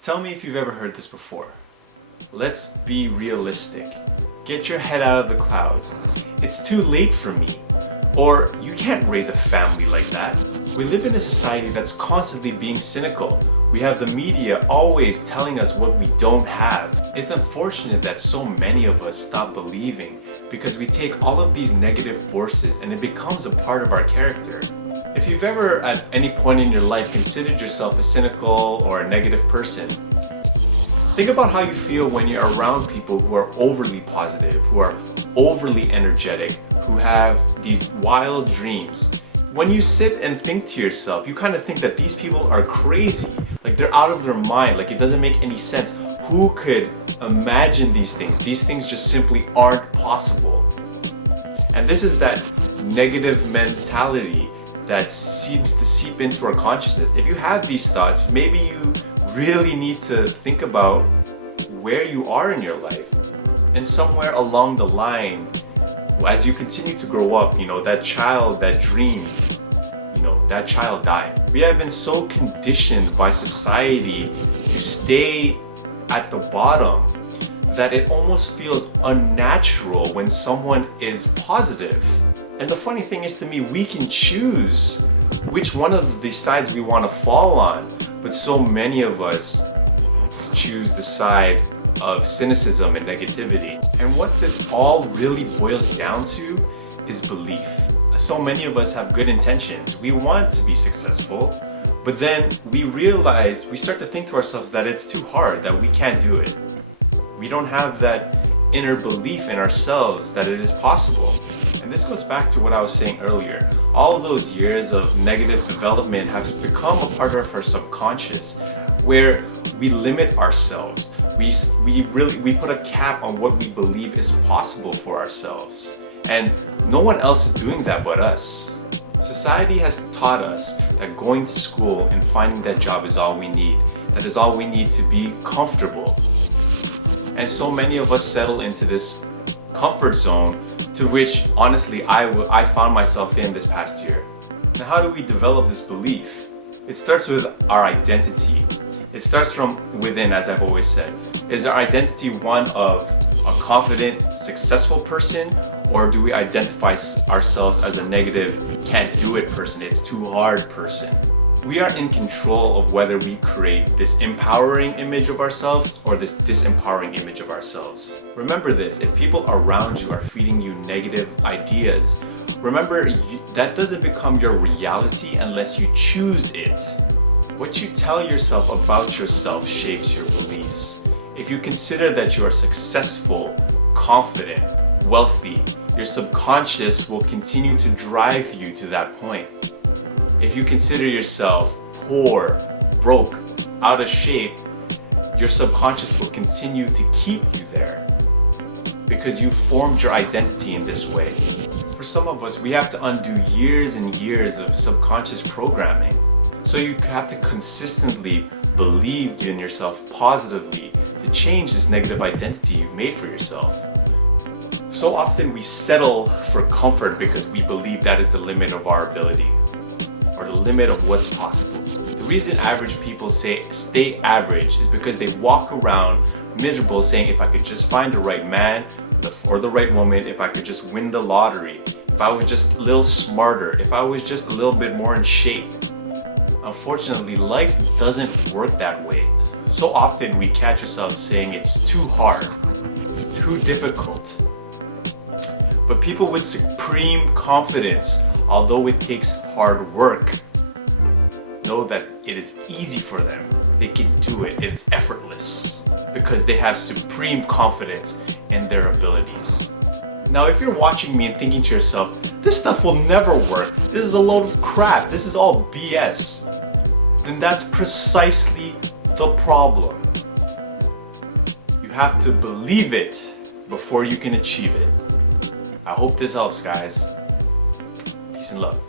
Tell me if you've ever heard this before. Let's be realistic. Get your head out of the clouds. It's too late for me. Or you can't raise a family like that. We live in a society that's constantly being cynical. We have the media always telling us what we don't have. It's unfortunate that so many of us stop believing because we take all of these negative forces and it becomes a part of our character. If you've ever at any point in your life considered yourself a cynical or a negative person, think about how you feel when you're around people who are overly positive, who are overly energetic, who have these wild dreams. When you sit and think to yourself, you kind of think that these people are crazy, like they're out of their mind, like it doesn't make any sense. Who could imagine these things? These things just simply aren't possible. And this is that negative mentality that seems to seep into our consciousness. If you have these thoughts, maybe you really need to think about where you are in your life. And somewhere along the line, as you continue to grow up, that child, that dream, that child died. We have been so conditioned by society to stay at the bottom that it almost feels unnatural when someone is positive. And the funny thing is, to me, we can choose which one of the sides we want to fall on, but so many of us choose the side of cynicism and negativity. And what this all really boils down to is belief. So many of us have good intentions. We want to be successful, but then we start to think to ourselves that it's too hard, that we can't do it. We don't have that inner belief in ourselves that it is possible. And this goes back to what I was saying earlier. All of those years of negative development have become a part of our subconscious, where we limit ourselves. We put a cap on what we believe is possible for ourselves. And no one else is doing that but us. Society has taught us that going to school and finding that job is all we need. That is all we need to be comfortable. And so many of us settle into this comfort zone, to which honestly I found myself in this past year. Now, how do we develop this belief? It starts with our identity. It starts from within, as I've always said. Is our identity one of a confident, successful person, or do we identify ourselves as a negative, can't do it person, it's too hard person? We are in control of whether we create this empowering image of ourselves or this disempowering image of ourselves. Remember this, if people around you are feeding you negative ideas, remember that doesn't become your reality unless you choose it. What you tell yourself about yourself shapes your beliefs. If you consider that you are successful, confident, wealthy, your subconscious will continue to drive you to that point. If you consider yourself poor, broke, out of shape, your subconscious will continue to keep you there because you formed your identity in this way. For some of us, we have to undo years and years of subconscious programming. So you have to consistently believe in yourself positively to change this negative identity you've made for yourself. So often we settle for comfort because we believe that is the limit of our ability, or the limit of what's possible. The reason average people say stay average is because they walk around miserable saying, if I could just find the right man or the right woman, if I could just win the lottery, if I was just a little smarter, if I was just a little bit more in shape. Unfortunately, life doesn't work that way. So often we catch ourselves saying it's too hard, it's too difficult. But people with supreme confidence, although it takes hard work, know that it is easy for them. They can do it. It's effortless because they have supreme confidence in their abilities. Now, if you're watching me and thinking to yourself, this stuff will never work, this is a load of crap, this is all BS, then that's precisely the problem. You have to believe it before you can achieve it. I hope this helps, guys. Peace and love.